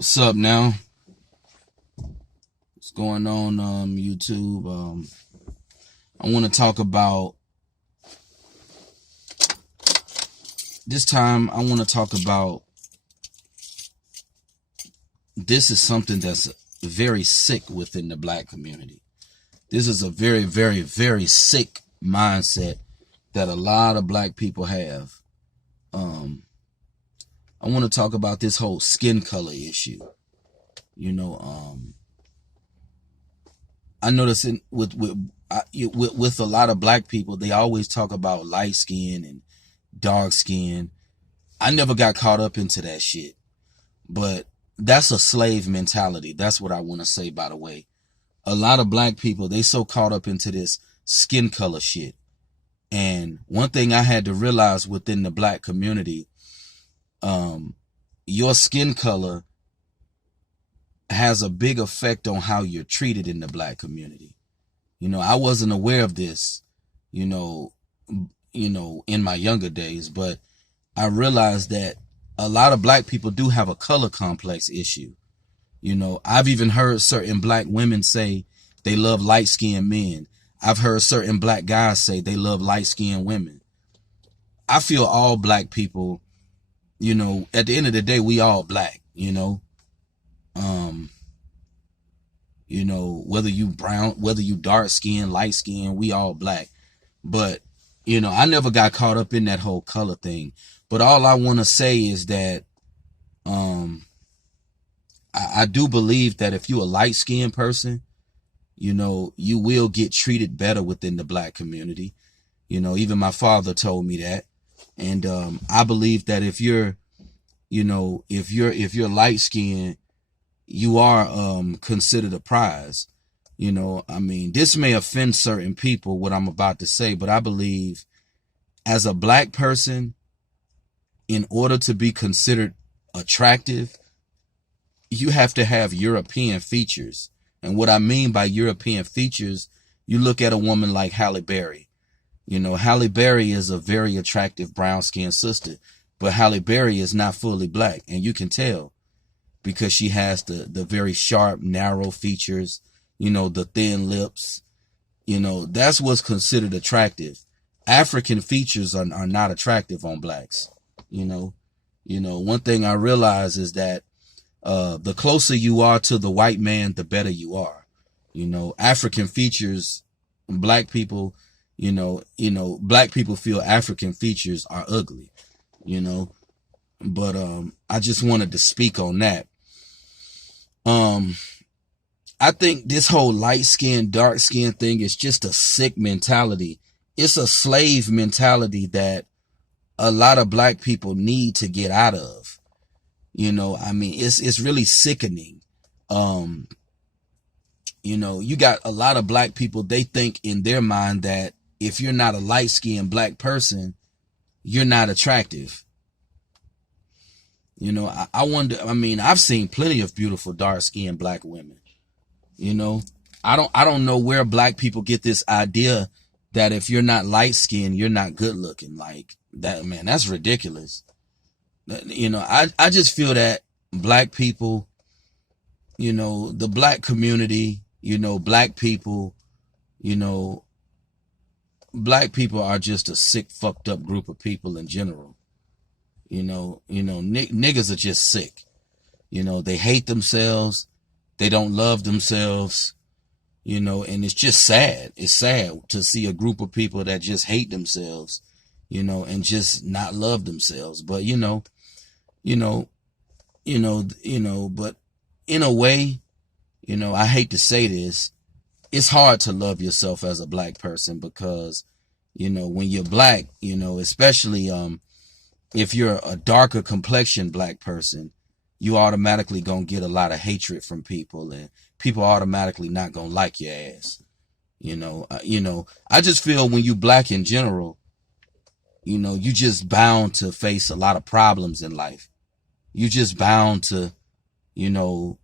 What's up now? What's going on, YouTube? I want to talk about this time. I want to talk about this is something that's very sick within the black community. This is a very, very, very sick mindset that a lot of black people have. I want to talk about this whole skin color issue. You know, I notice with a lot of black people, they always talk about light skin and dark skin. I never got caught up into that shit, but that's a slave mentality. That's what I want to say, by the way. A lot of black people, they so caught up into this skin color shit. And one thing I had to realize within the black community, your skin color has a big effect on how you're treated in the black community. You know, I wasn't aware of this, you know, in my younger days, but I realized that a lot of black people do have a color complex issue. You know, I've even heard certain black women say they love light-skinned men. I've heard certain black guys say they love light-skinned women. I feel all black people, you know, at the end of the day, we all black, you know. Whether you brown, whether you dark skin, light skin, we all black. But, you know, I never got caught up in that whole color thing. But all I want to say is that, I do believe that if you a light skinned person, you know, you will get treated better within the black community. You know, even my father told me that. And, I believe that if you're, you know, if you're light skinned, you are considered a prize. You know, I mean, this may offend certain people, what I'm about to say, but I believe as a black person, in order to be considered attractive, you have to have European features. And what I mean by European features, you look at a woman like Halle Berry. You know, Halle Berry is a very attractive brown-skinned sister, but Halle Berry is not fully black, and you can tell, because she has the very sharp, narrow features, you know, the thin lips. You know, that's what's considered attractive. African features are not attractive on blacks. You know, one thing I realize is that the closer you are to the white man, the better you are. You know, African features, black people, black people feel African features are ugly, you know. But I just wanted to speak on that. I think this whole light skin, dark skin thing is just a sick mentality. It's a slave mentality that a lot of black people need to get out of. You know, I mean, it's really sickening. You know, you got a lot of black people, they think in their mind that if you're not a light skinned black person, you're not attractive. You know, I wonder, I mean, I've seen plenty of beautiful dark skinned black women. You know, I don't know where black people get this idea that if you're not light skinned, you're not good looking. Like that, man, that's ridiculous. You know, I just feel that black people, you know, the black community, you know, black people, you know, black people are just a sick, fucked up group of people in general. Niggas are just sick. You know, they hate themselves. They don't love themselves, you know, and it's just sad. It's sad to see a group of people that just hate themselves, you know, and just not love themselves. But, but in a way, you know, I hate to say this, it's hard to love yourself as a black person because, you know, when you're black, you know, especially, if you're a darker complexion black person, you automatically gonna get a lot of hatred from people, and people automatically not gonna like your ass. I just feel when you black in general, you know, you just bound to face a lot of problems in life. You just bound to, you know,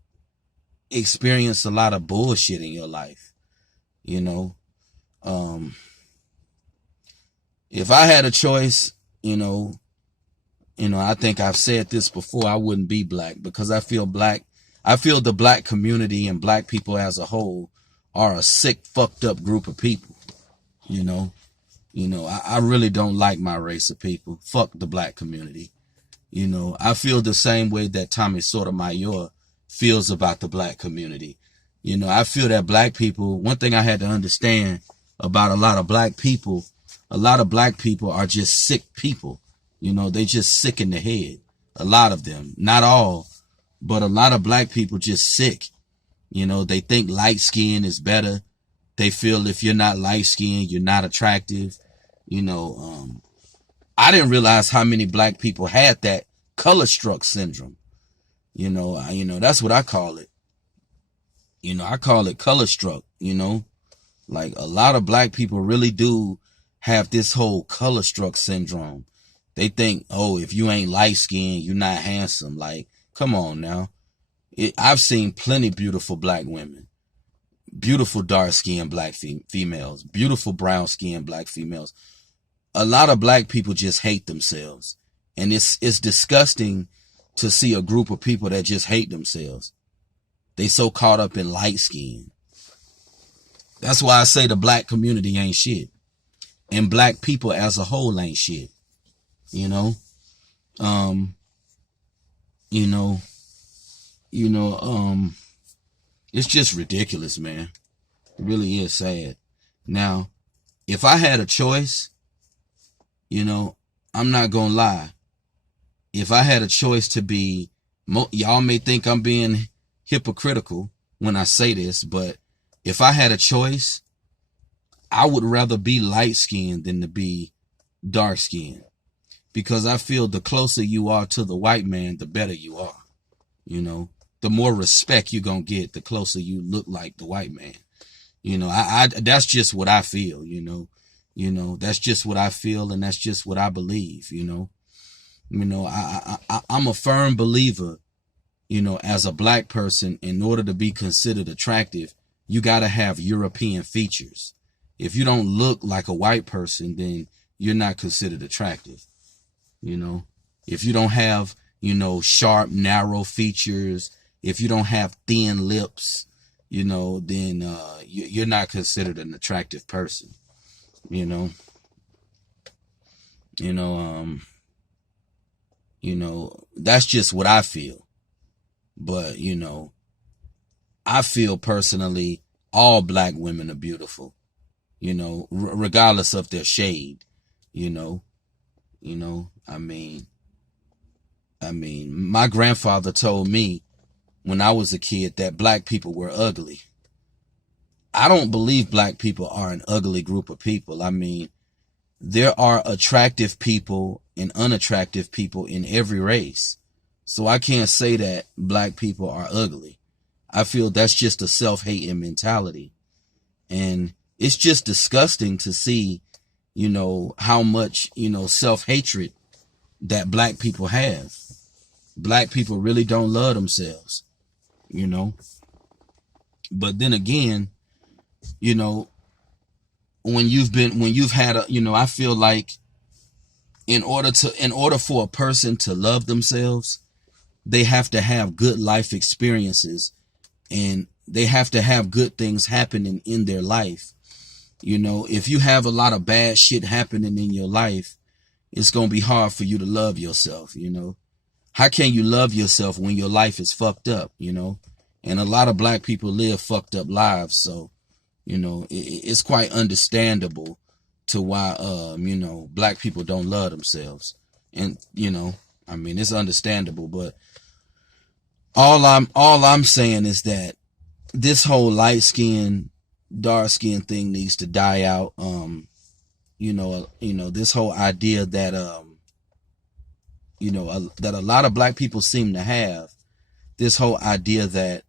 experience a lot of bullshit in your life. You know, if I had a choice, you know, You know, I think I've said this before, I wouldn't be black because I feel the black community and black people as a whole are a sick, fucked up group of people. You know, I really don't like my race of people. Fuck the black community. You know, I feel the same way that Tommy Sotomayor feels about the black community. You know, I feel that black people, one thing I had to understand about a lot of black people are just sick people. You know, they just sick in the head. A lot of them, not all, but a lot of black people just sick. You know, they think light skin is better. They feel if you're not light skinned, you're not attractive. You know, I didn't realize how many black people had that color struck syndrome. You know, that's what I call it. You know, I call it color struck, you know, like a lot of black people really do have this whole color struck syndrome. They think, oh, if you ain't light skinned, you're not handsome. Like, come on now. I've seen plenty beautiful black women, beautiful dark skinned black females, beautiful brown skinned black females. A lot of black people just hate themselves. And it's disgusting to see a group of people that just hate themselves. They so caught up in light skin. That's why I say the black community ain't shit. And black people as a whole ain't shit. You know? It's just ridiculous, man. It really is sad. Now, if I had a choice, you know, I'm not gonna lie. If I had a choice to be, y'all may think I'm being hypocritical when I say this, but if I had a choice, I would rather be light skinned than to be dark skinned, because I feel the closer you are to the white man, the better you are. You know, the more respect you're gonna get, the closer you look like the white man. You know, that's just what I feel. That's just what I feel, and that's just what I believe. I'm a firm believer. You know, as a black person, in order to be considered attractive, you got to have European features. If you don't look like a white person, then you're not considered attractive. You know, if you don't have, sharp, narrow features, if you don't have thin lips, then you're not considered an attractive person. That's just what I feel. But, I feel personally all black women are beautiful, regardless of their shade, my grandfather told me when I was a kid that black people were ugly. I don't believe black people are an ugly group of people. I mean, there are attractive people and unattractive people in every race. So I can't say that black people are ugly. I feel that's just a self-hating mentality. And it's just disgusting to see, how much, self-hatred that black people have. Black people really don't love themselves, But then again, when you've had I feel like in order for a person to love themselves, they have to have good life experiences, and they have to have good things happening in their life. If you have a lot of bad shit happening in your life, it's going to be hard for you to love yourself. How can you love yourself when your life is fucked up, And a lot of black people live fucked up lives. So, it's quite understandable to why, black people don't love themselves. And, it's understandable, but all I'm saying is that this whole light skin, dark skin thing needs to die out. This whole idea that, that a lot of black people seem to have, this whole idea that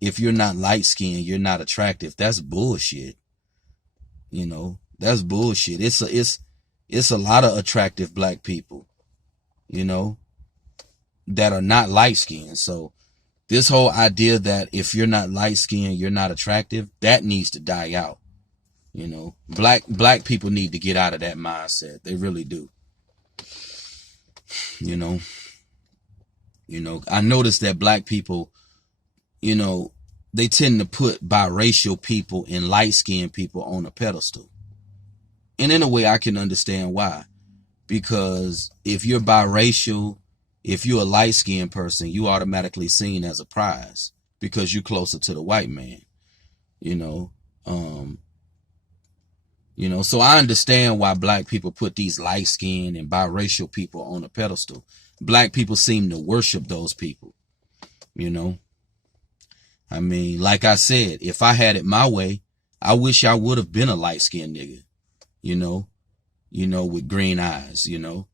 if you're not light skinned, you're not attractive. That's bullshit. That's bullshit. It's a lot of attractive black people, that are not light skinned. So this whole idea that if you're not light skinned, you're not attractive, that needs to die out. Black people need to get out of that mindset. They really do. You know, I noticed that black people, they tend to put biracial people and light-skinned people on a pedestal. And in a way, I can understand why. Because if you're biracial, if you're a light-skinned person, you automatically seen as a prize because you're closer to the white man. So I understand why black people put these light-skinned and biracial people on a pedestal. Black people seem to worship those people. I mean, like I said, if I had it my way, I wish I would have been a light-skinned nigga, with green eyes, a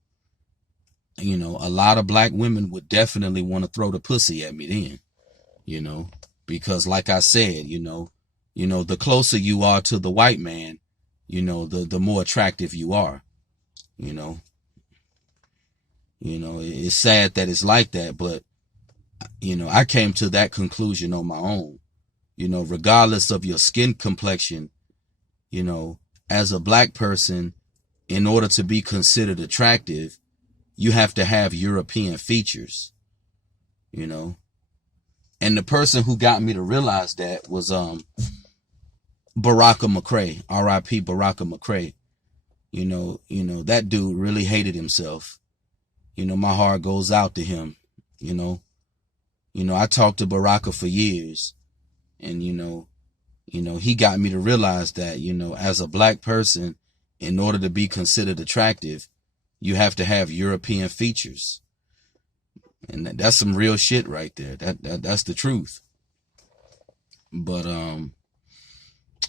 lot of black women would definitely want to throw the pussy at me then, because like I said, the closer you are to the white man, the more attractive you are, it's sad that it's like that, but, I came to that conclusion on my own, regardless of your skin complexion, as a black person, in order to be considered attractive, you have to have European features, and the person who got me to realize that was, Baraka McCray, R.I.P. Baraka McCray. That dude really hated himself. My heart goes out to him. I talked to Baraka for years, and he got me to realize that, as a black person, in order to be considered attractive, you have to have European features. And that's some real shit right there. That's the truth. But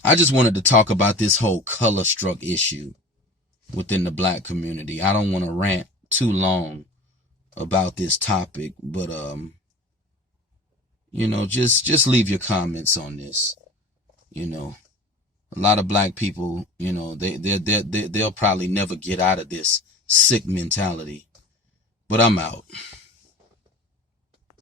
I just wanted to talk about this whole color struck issue within the black community. I don't want to rant too long about this topic, but just leave your comments on this. A lot of black people, they'll probably never get out of this sick mentality. But I'm out.